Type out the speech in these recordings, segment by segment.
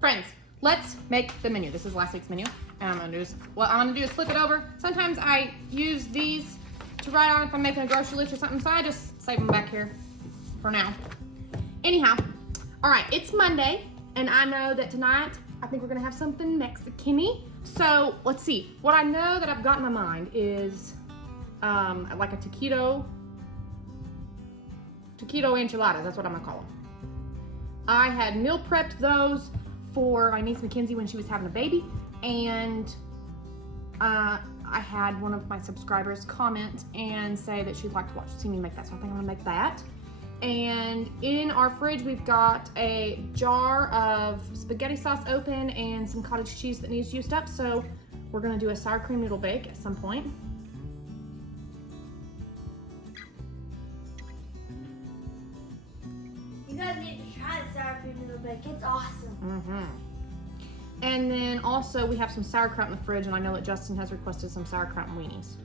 Friends, let's make the menu. This is last week's menu. And I'm gonna do is flip it over. Sometimes I use these to write on if I'm making a grocery list or something, so I just save them back here for now. Anyhow, all right, it's Monday, and I know that tonight, I think we're gonna have something Mexican-y. So let's see. What I know that I've got in my mind is like a taquito enchiladas. That's what I'm gonna call them. I had meal prepped those for my niece Mackenzie when she was having a baby, and I had one of my subscribers comment and say that she'd like to see me make that, so I think I'm gonna make that. And in our fridge, we've got a jar of spaghetti sauce open and some cottage cheese that needs used up, so we're gonna do a sour cream noodle bake at some point. You guys need to try the sour cream noodle bake. It's awesome. And then also we have some sauerkraut in the fridge, and I know that Justin has requested some sauerkraut and weenies.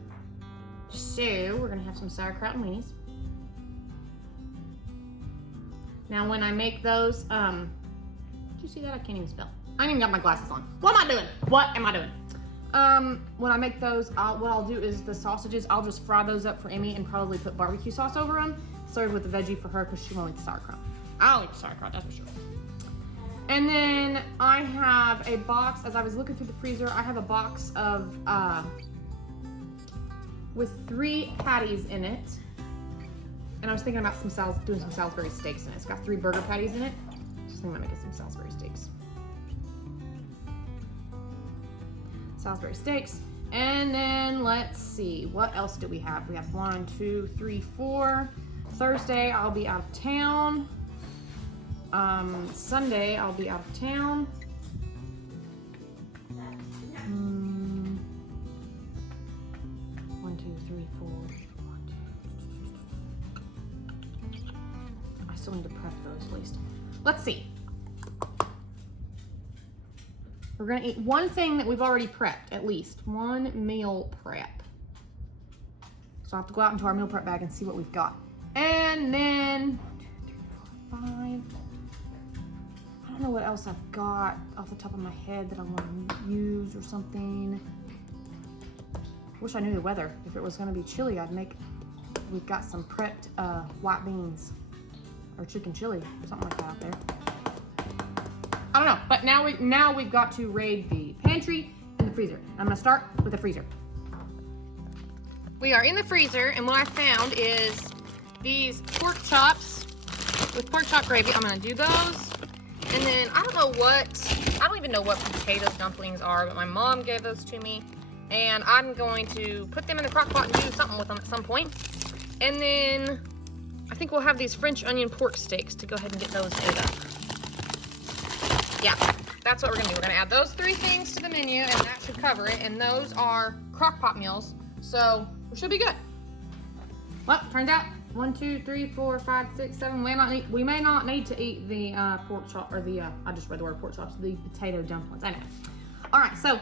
So we're gonna have some sauerkraut and weenies. Now when I make those, did you see that? I can't even spell. I ain't even got my glasses on. What am I doing? What am I doing? When I make those, what I'll do is the sausages, I'll just fry those up for Emmy and probably put barbecue sauce over them. Serve with the veggie for her because she won't eat the sauerkraut. I'll eat the sauerkraut, that's for sure. And then I have a box, as I was looking through the freezer, I have a box of, with 3 patties in it. And I was thinking about doing some Salisbury steaks in it. It's got 3 burger patties in it. Just thinking about making some Salisbury steaks. Salisbury steaks. And then let's see, what else do we have? We have 1, 2, 3, 4. Thursday, I'll be out of town. Sunday, I'll be out of town. 1, 2, 3, 4. I still need to prep those at least. Let's see. We're gonna eat one thing that we've already prepped, at least. 1 meal prep. So I'll have to go out into our meal prep bag and see what we've got. And then 1, 2, 3, 4, 5. I don't know what else I've got off the top of my head that I want to use or something. Wish I knew the weather. If it was going to be chilly, we've got some prepped white beans or chicken chili, something like that out there. I don't know, but now we've got to raid the pantry and the freezer. I'm going to start with the freezer. We are in the freezer, and what I found is these pork chops with pork chop gravy. I'm going to do those. And then I don't even know what potato dumplings are, but my mom gave those to me. And I'm going to put them in the crock pot and do something with them at some point. And then I think we'll have these French onion pork steaks to go ahead and get those made up. Yeah, that's what we're gonna do. We're gonna add those 3 things to the menu, and that should cover it. And those are crock pot meals, so we should be good. Well, turns out 1, 2, 3, 4, 5, 6, 7. We may not need to eat the pork chop, or the I just read the word pork chops, the potato dumplings. Anyway, all right. So,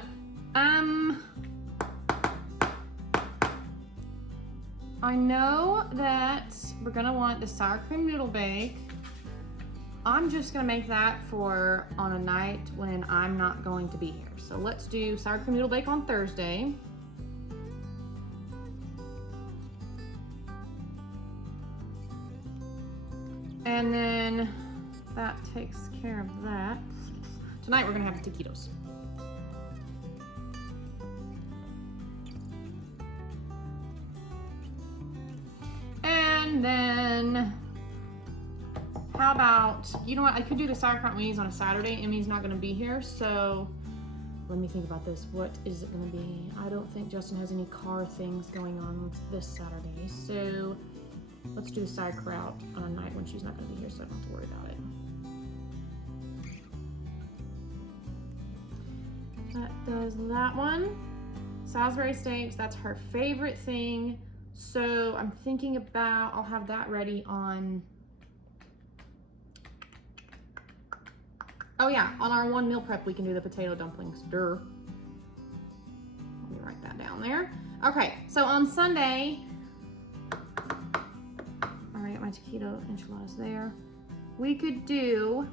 I know that we're gonna want the sour cream noodle bake. I'm just gonna make that for on a night when I'm not going to be here. So let's do sour cream noodle bake on Thursday. And then that takes care of that. Tonight we're gonna have the taquitos. And then, how about, you know what, I could do the sauerkraut and weenies on a Saturday. Emmy's not gonna be here, so let me think about this. What is it gonna be? I don't think Justin has any car things going on this Saturday, so let's do sauerkraut on a night when she's not gonna be here, so I don't have to worry about it. That does that one. Salisbury steaks, that's her favorite thing. So I'm thinking about, I'll have that ready on, oh yeah, on our 1 meal prep, we can do the potato dumplings. Let me write that down there. Okay, so on Sunday, I already got my taquito enchiladas there. We could do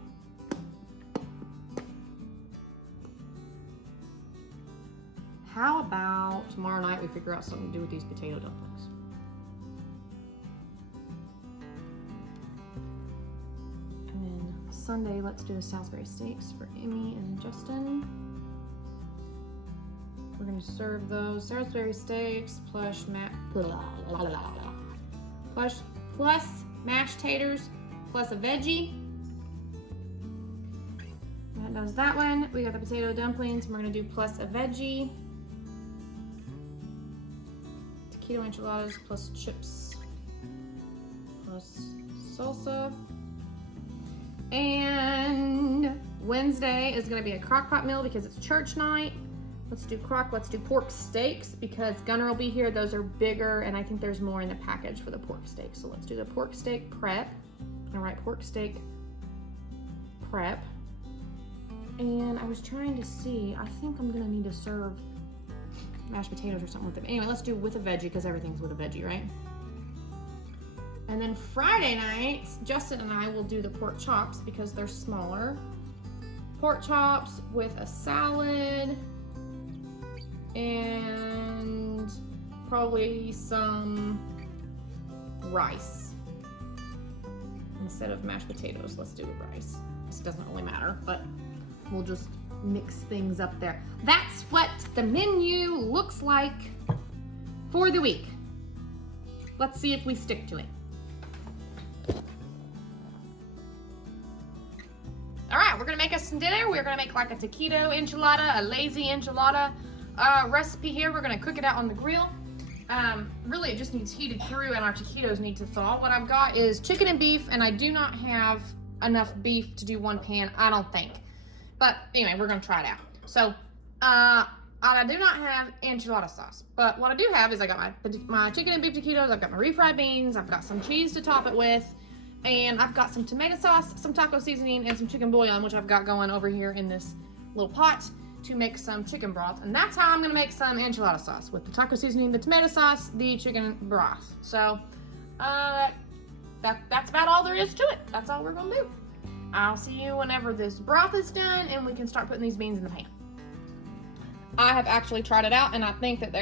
how about tomorrow night we figure out something to do with these potato dumplings? And then Sunday, let's do the Salisbury steaks for Amy and Justin. We're gonna serve those Salisbury steaks plus mashed taters plus a veggie. That does that one. We got the potato dumplings. We're gonna do plus a veggie. Taquito enchiladas plus chips plus salsa. And Wednesday is gonna be a crockpot meal because it's church night. Let's do pork steaks because Gunner will be here. Those are bigger and I think there's more in the package for the pork steak. So let's do the pork steak prep. I'm gonna write pork steak prep. And I was trying to see, I think I'm gonna need to serve mashed potatoes or something with them. Anyway, let's do with a veggie because everything's with a veggie, right? And then Friday night, Justin and I will do the pork chops because they're smaller. Pork chops with a salad and probably some rice. Instead of mashed potatoes, let's do rice. This doesn't really matter, but we'll just mix things up there. That's what the menu looks like for the week. Let's see if we stick to it. All right, we're gonna make us some dinner. We're gonna make like a taquito enchilada, a lazy enchilada recipe here. We're gonna cook it out on the grill. Really, it just needs heated through and our taquitos need to thaw. What I've got is chicken and beef, and I do not have enough beef to do one pan, I don't think. But anyway, we're gonna try it out. So, I do not have enchilada sauce, but what I do have is I got my chicken and beef taquitos, I've got my refried beans, I've got some cheese to top it with, and I've got some tomato sauce, some taco seasoning, and some chicken bouillon, which I've got going over here in this little pot to make some chicken broth. And that's how I'm gonna make some enchilada sauce, with the taco seasoning, the tomato sauce, the chicken broth. So, that's about all there is to it. That's all we're gonna do. I'll see you whenever this broth is done and we can start putting these beans in the pan. I have actually tried it out and I think that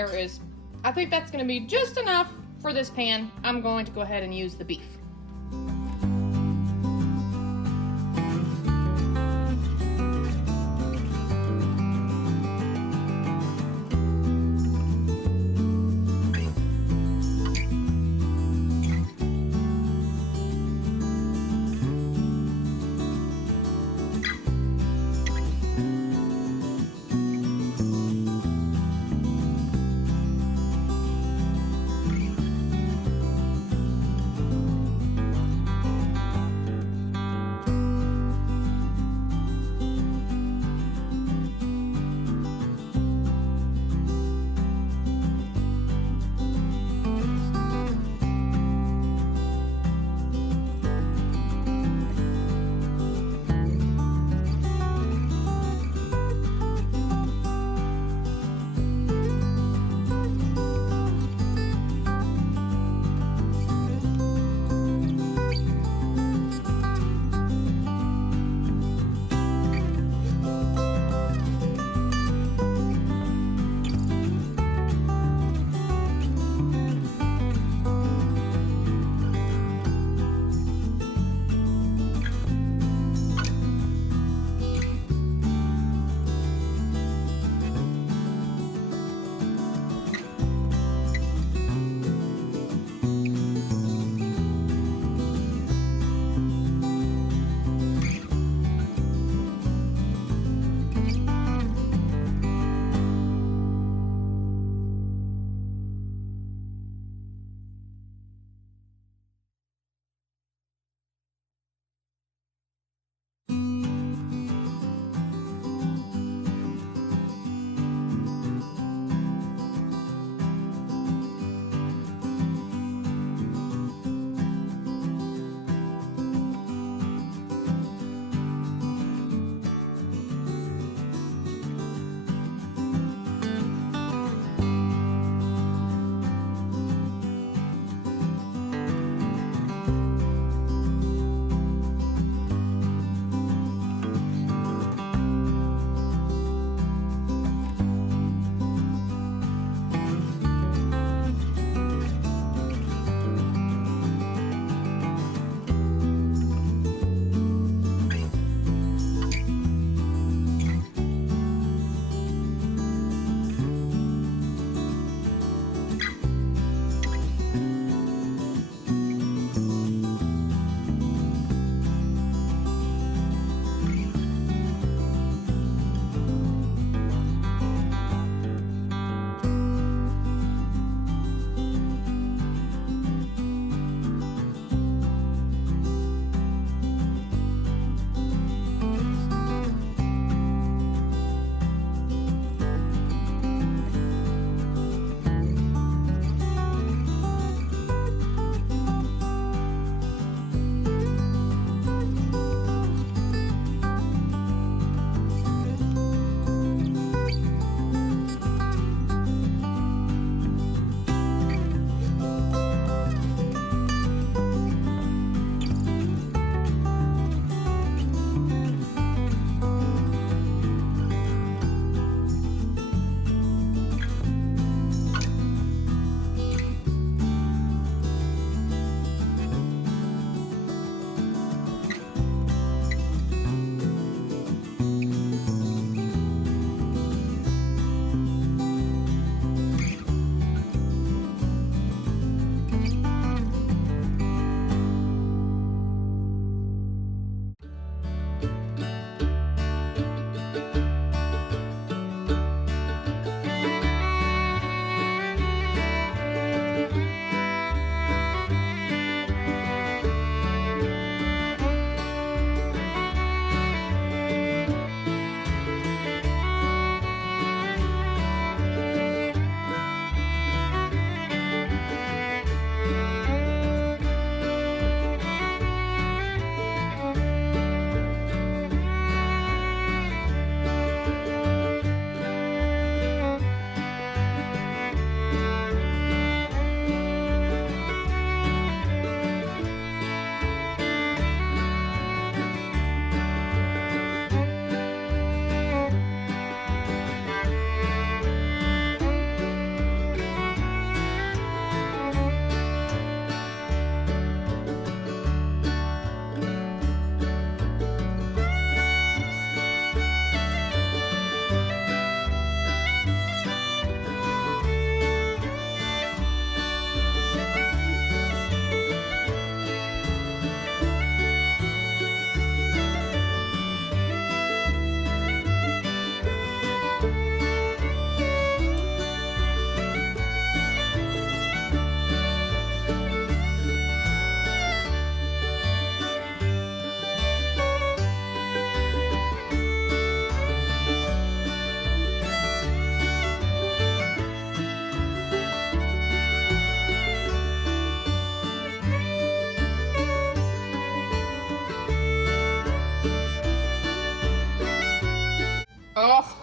I think that's gonna be just enough for this pan. I'm going to go ahead and use the beef.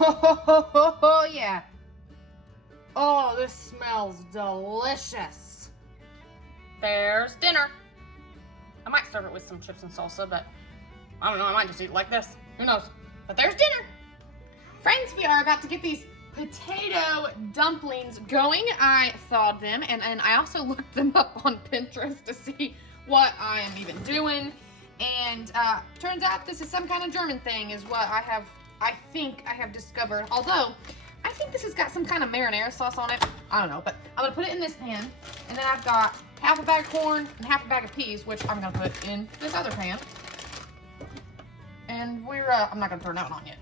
Oh, yeah. Oh, this smells delicious. There's dinner. I might serve it with some chips and salsa, but I don't know, I might just eat it like this. Who knows? But there's dinner. Friends, we are about to get these potato dumplings going. I thawed them, and I also looked them up on Pinterest to see what I am even doing. And turns out this is some kind of German thing is what I think I have discovered. Although, I think this has got some kind of marinara sauce on it. I don't know, but I'm gonna put it in this pan. And then I've got half a bag of corn and half a bag of peas, which I'm gonna put in this other pan. And I'm not gonna turn that one on yet.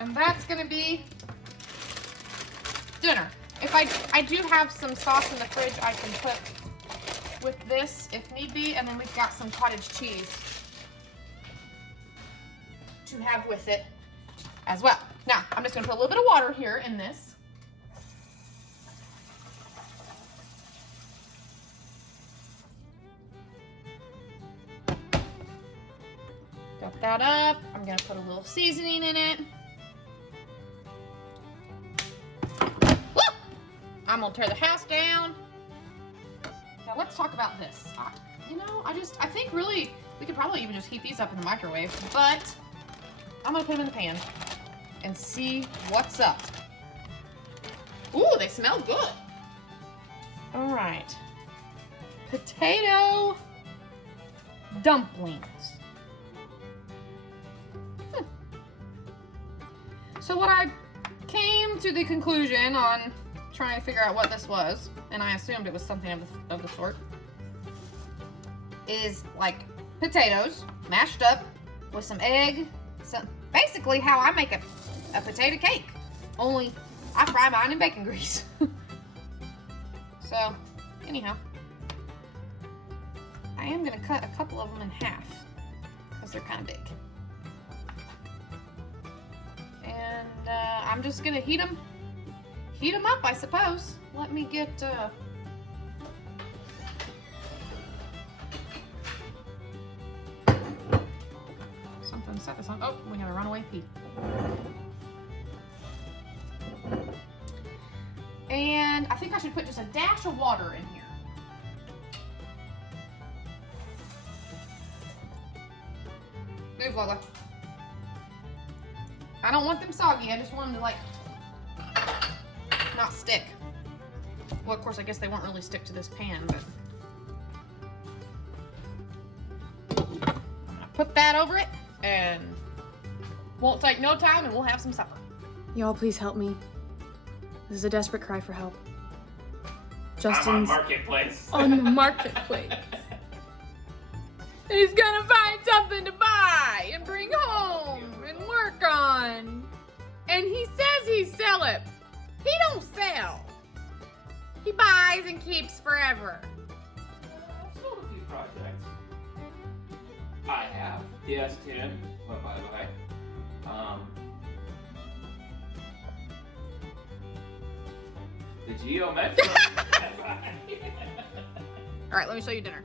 And that's gonna be dinner. If I do have some sauce in the fridge I can put with this if need be, and then we've got some cottage cheese to have with it as well. Now, I'm just gonna put a little bit of water here in this. Got that up. I'm gonna put a little seasoning in it. Woo! I'm gonna tear the house down. Now let's talk about this. I think really we could probably even just heat these up in the microwave, but I'm gonna put them in the pan and see what's up. Ooh, they smell good. All right, potato dumplings. So what I came to the conclusion on trying to figure out what this was, and I assumed it was something of the sort, is like potatoes mashed up with some egg. Basically how I make a potato cake, only I fry mine in bacon grease. So anyhow, I am gonna cut a couple of them in half because they're kind of big. And I'm just gonna heat them up, I suppose. Let me get something to set this on. Oh, we have a runaway pea. And I think I should put just a dash of water in here. Move, Lola. I don't want them soggy. I just want them to, like, not stick. Well, of course, I guess they won't really stick to this pan, but I'm gonna put that over it, and won't take no time, and we'll have some supper. Y'all, please help me. This is a desperate cry for help. I'm on Marketplace. on the marketplace. He's gonna find something to buy and bring home and work on. And he says he sell it. He don't sell. He buys and keeps forever. I've sold a few projects. I have. The S10, well, by the way. The Geo Metro. All right, let me show you dinner.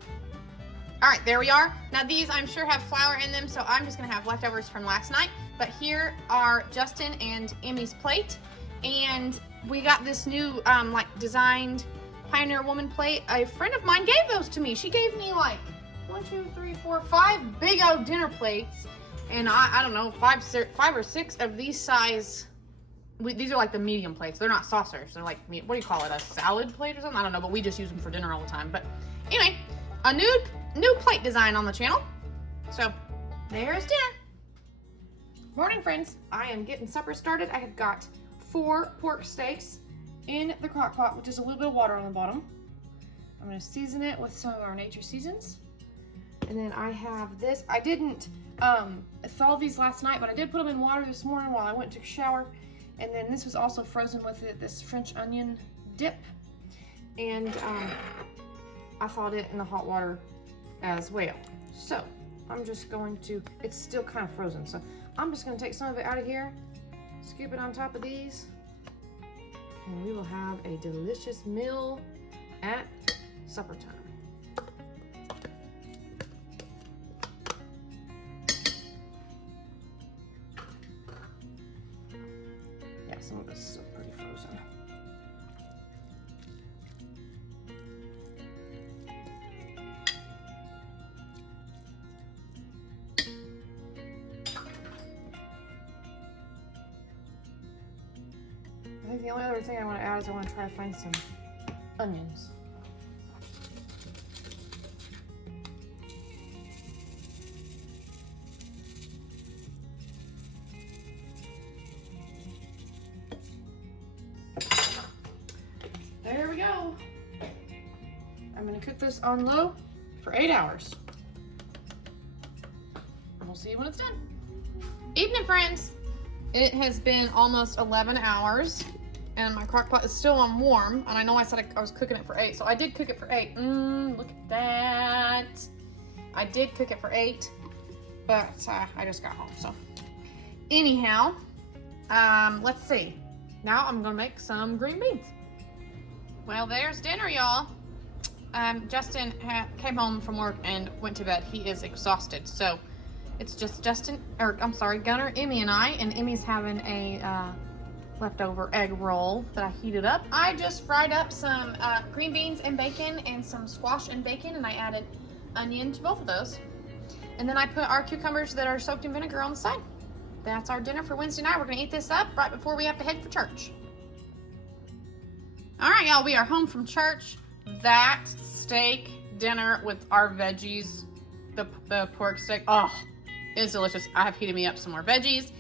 All right, there we are. Now these I'm sure have flour in them, so I'm just gonna have leftovers from last night. But here are Justin and Emmy's plate. And we got this new like designed Pioneer Woman plate. A friend of mine gave those to me. She gave me like 1, 2, 3, 4, 5 big old dinner plates. And I don't know, 5 or 6 of these size. These are like the medium plates. They're not saucers. They're like, what do you call it? A salad plate or something? I don't know, but we just use them for dinner all the time. But anyway, a new plate design on the channel. So there's dinner. Morning, friends. I am getting supper started. I have got 4 pork steaks in the crock pot with just a little bit of water on the bottom. I'm going to season it with some of our nature seasons. And then I have this. I didn't thaw these last night, but I did put them in water this morning while I went to a shower. And then this was also frozen with this French onion dip. And I thawed it in the hot water as well. So I'm just going to, it's still kind of frozen, so I'm just going to take some of it out of here, scoop it on top of these, and we will have a delicious meal at supper time. some of this is still pretty frozen. I think the only other thing I want to add is I want to try to find some onions. There we go. I'm gonna cook this on low for 8 hours. And we'll see when it's done. Evening, friends. It has been almost 11 hours and my crock pot is still on warm. And I know I said I was cooking it for 8, so I did cook it for 8. Look at that. I did cook it for 8, but I just got home, so. Anyhow, let's see. Now I'm gonna make some green beans. Well, there's dinner, y'all. Justin came home from work and went to bed. He is exhausted, so it's just Gunner, Emmy, and I. And Emmy's having a leftover egg roll that I heated up. I just fried up some green beans and bacon and some squash and bacon, and I added onion to both of those. And then I put our cucumbers that are soaked in vinegar on the side. That's our dinner for Wednesday night. We're gonna eat this up right before we have to head for church. All right, y'all, we are home from church. That steak dinner with our veggies, the pork steak, oh, it's delicious. I have heated me up some more veggies.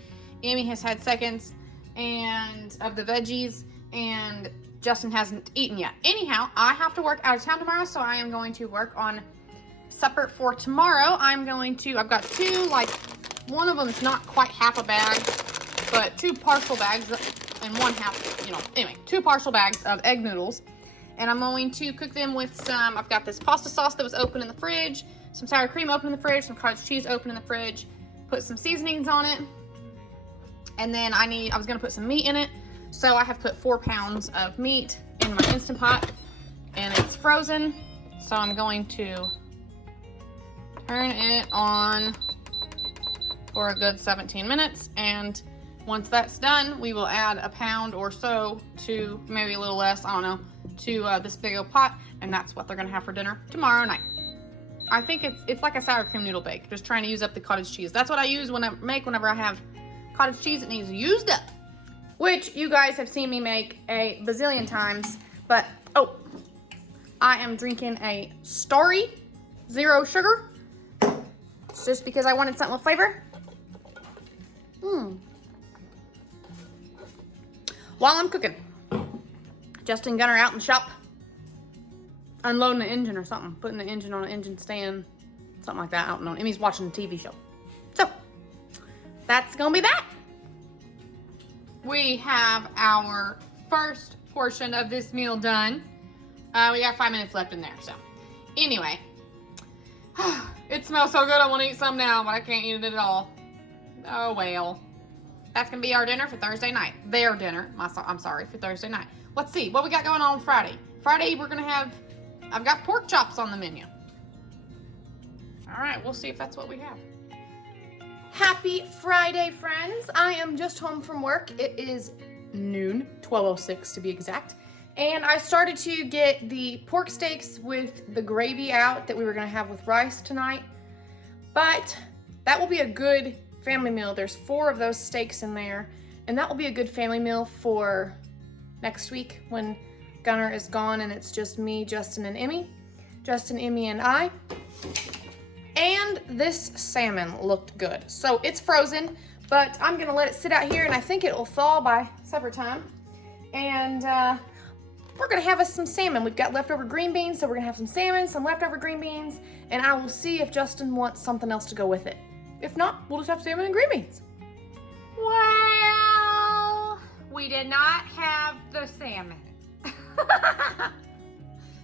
Emmy has had seconds and of the veggies, and Justin hasn't eaten yet. Anyhow, I have to work out of town tomorrow, so I am going to work on supper for tomorrow. I've got two, like, one of them is not quite half a bag, but 2 partial bags and 1 half, anyway, 2 partial bags of egg noodles. And I'm going to cook them with some, I've got this pasta sauce that was open in the fridge, some sour cream open in the fridge, some cottage cheese open in the fridge, put some seasonings on it. And then I was gonna put some meat in it. So I have put 4 pounds of meat in my Instant Pot and it's frozen. So I'm going to turn it on for a good 17 minutes. And once that's done, we will add a pound or so to, maybe a little less, I don't know, to this big old pot, and that's what they're gonna have for dinner tomorrow night. I think it's like a sour cream noodle bake, just trying to use up the cottage cheese. That's what I use whenever I have cottage cheese that needs used up, which you guys have seen me make a bazillion times. But oh, I am drinking a Starry 0 sugar, just because I wanted something with flavor. While I'm cooking, Justin and Gunner out in the shop, unloading the engine or something, putting the engine on an engine stand, something like that. I don't know. Emmy's watching a TV show. So that's gonna be that. We have our first portion of this meal done. We got 5 minutes left in there. So anyway, it smells so good. I want to eat some now, but I can't eat it at all. Oh well. That's gonna be our dinner for Thursday night. Their dinner. I'm sorry, for Thursday night. Let's see what we got going on Friday. Friday we're gonna have, I've got pork chops on the menu. All right, we'll see if that's what we have. Happy Friday, friends. I am just home from work. It is noon, 12:06 to be exact. And I started to get the pork steaks with the gravy out that we were gonna have with rice tonight. But that will be a good family meal. There's 4 of those steaks in there, and that will be a good family meal for next week when Gunner is gone and it's just me, Justin, and Emmy. Justin, Emmy, and I. And this salmon looked good. So it's frozen, but I'm gonna let it sit out here and I think it will thaw by supper time. And we're gonna have us some salmon. We've got leftover green beans, so we're gonna have some salmon, some leftover green beans, and I will see if Justin wants something else to go with it. If not, we'll just have salmon and green beans. Well, we did not have the salmon.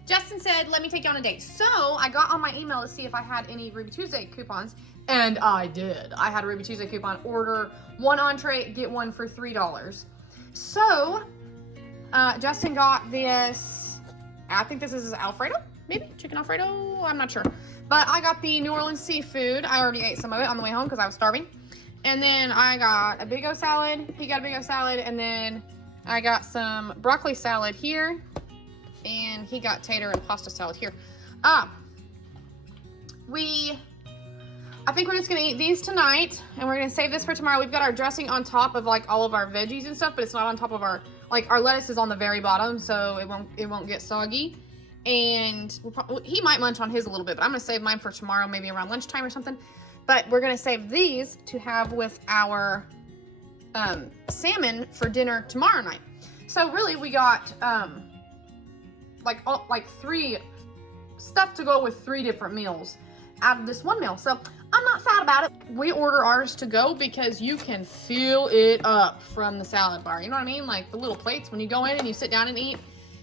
Justin said, let me take you on a date. So I got on my email to see if I had any Ruby Tuesday coupons, and I did. I had a Ruby Tuesday coupon. Order 1 entree, get 1 for $3. So Justin got this, I think this is Alfredo, maybe? Chicken Alfredo? I'm not sure. But I got the New Orleans seafood. I already ate some of it on the way home because I was starving. And then I got a Big O salad. He got a Big O salad. And then I got some broccoli salad here, and he got tater and pasta salad here. I think we're just gonna eat these tonight, and we're gonna save this for tomorrow. We've got our dressing on top of like all of our veggies and stuff, but it's not on top of our, like our lettuce is on the very bottom, so it won't get soggy. And he might munch on his a little bit, but I'm gonna save mine for tomorrow, maybe around lunchtime or something. But we're gonna save these to have with our salmon for dinner tomorrow night. So really, we got like 3 stuff to go with 3 different meals out of this one meal. So I'm not sad about it. We order ours to go because you can fill it up from the salad bar. You know what I mean? Like the little plates when you go in and you sit down and eat.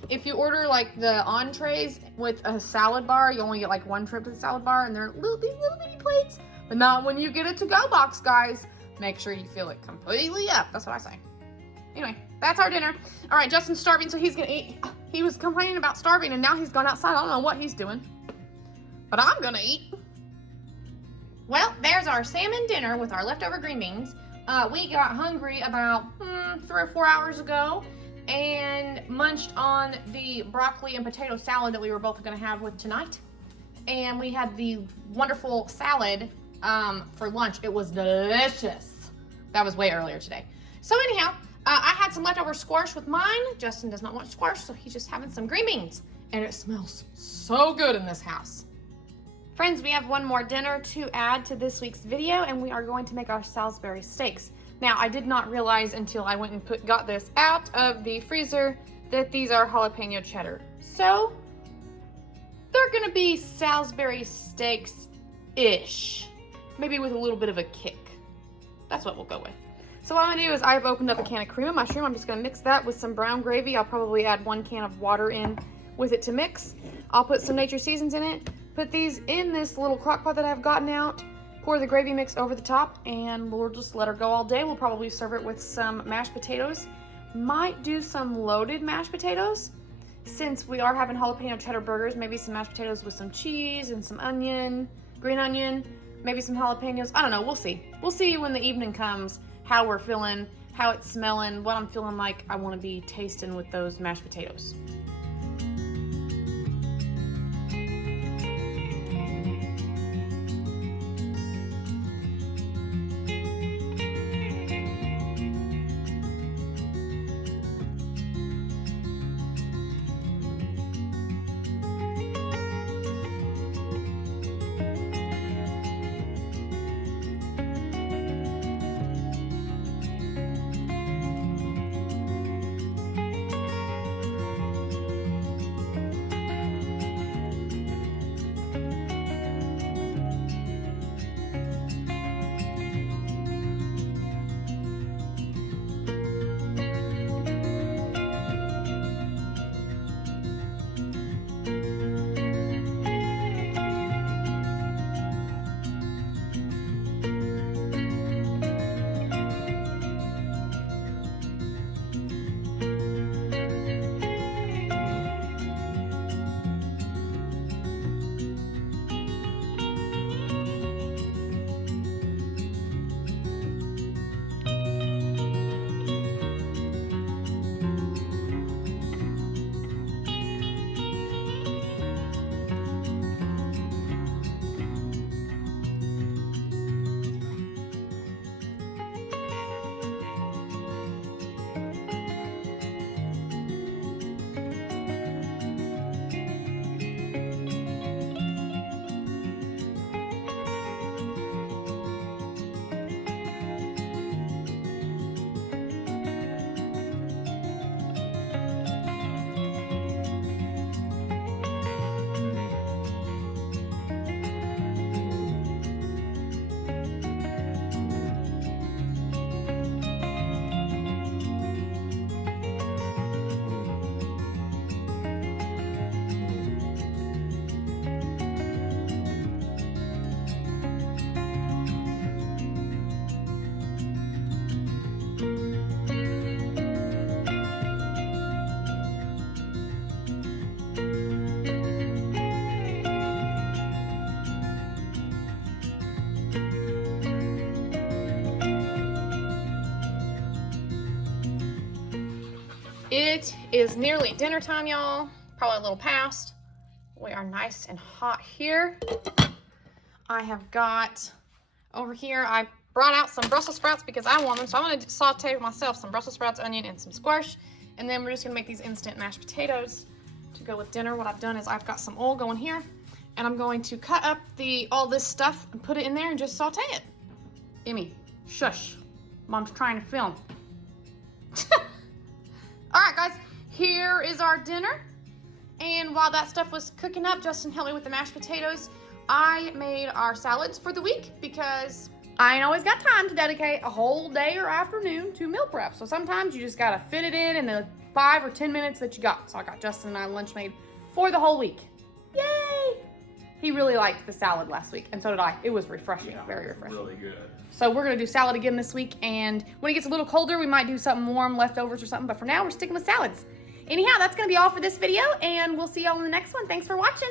If you order like the entrees with a salad bar, you only get like 1 trip to the salad bar, and they're these little bitty plates. But not when you get a to-go box, guys. Make sure you fill it completely up. That's what I say. Anyway, that's our dinner. All right, Justin's starving, so he's gonna eat. He was complaining about starving, and now he's gone outside. I don't know what he's doing, but I'm gonna eat. Well, there's our salmon dinner with our leftover green beans. We got hungry about 3 or 4 hours ago and munched on the broccoli and potato salad that we were both gonna have with tonight. And we had the wonderful salad for lunch. It was delicious. That was way earlier today. So anyhow, I had some leftover squash with mine. Justin does not want squash, so he's just having some green beans. And it smells so good in this house. Friends, we have one more dinner to add to this week's video, and we are going to make our Salisbury steaks. Now, I did not realize until I went and got this out of the freezer that these are jalapeno cheddar. So, they're gonna be Salisbury steaks-ish. Maybe with a little bit of a kick. That's what we'll go with. So what I'm gonna do is I've opened up a can of cream of mushroom. I'm just gonna mix that with some brown gravy. I'll probably add 1 can of water in with it to mix. I'll put some Nature Seasons in it. Put these in this little crock pot that I've gotten out. Pour the gravy mix over the top, and we'll just let her go all day. We'll probably serve it with some mashed potatoes. Might do some loaded mashed potatoes. Since we are having jalapeno cheddar burgers, maybe some mashed potatoes with some cheese and some onion, green onion, maybe some jalapenos. I don't know, we'll see. We'll see when the evening comes how we're feeling, how it's smelling, what I'm feeling like I want to be tasting with those mashed potatoes. It is nearly dinner time, y'all. Probably a little past. We are nice and hot here. I have got over here, I brought out some Brussels sprouts because I want them. So I'm gonna saute myself some Brussels sprouts, onion, and some squash. And then we're just gonna make these instant mashed potatoes to go with dinner. What I've done is I've got some oil going here, and I'm going to cut up all this stuff and put it in there and just saute it. Emmy, shush. Mom's trying to film. All right, guys, here is our dinner. And while that stuff was cooking up, Justin helped me with the mashed potatoes. I made our salads for the week because I ain't always got time to dedicate a whole day or afternoon to meal prep. So sometimes you just gotta fit it in the 5 or 10 minutes that you got. So I got Justin and I lunch made for the whole week. Yay! He really liked the salad last week, and so did I. It was refreshing, Yeah, very refreshing. Really good. So we're gonna do salad again this week, and when it gets a little colder, we might do something warm, leftovers or something, but for now, we're sticking with salads. Anyhow, that's gonna be all for this video, and we'll see y'all in the next one. Thanks for watching.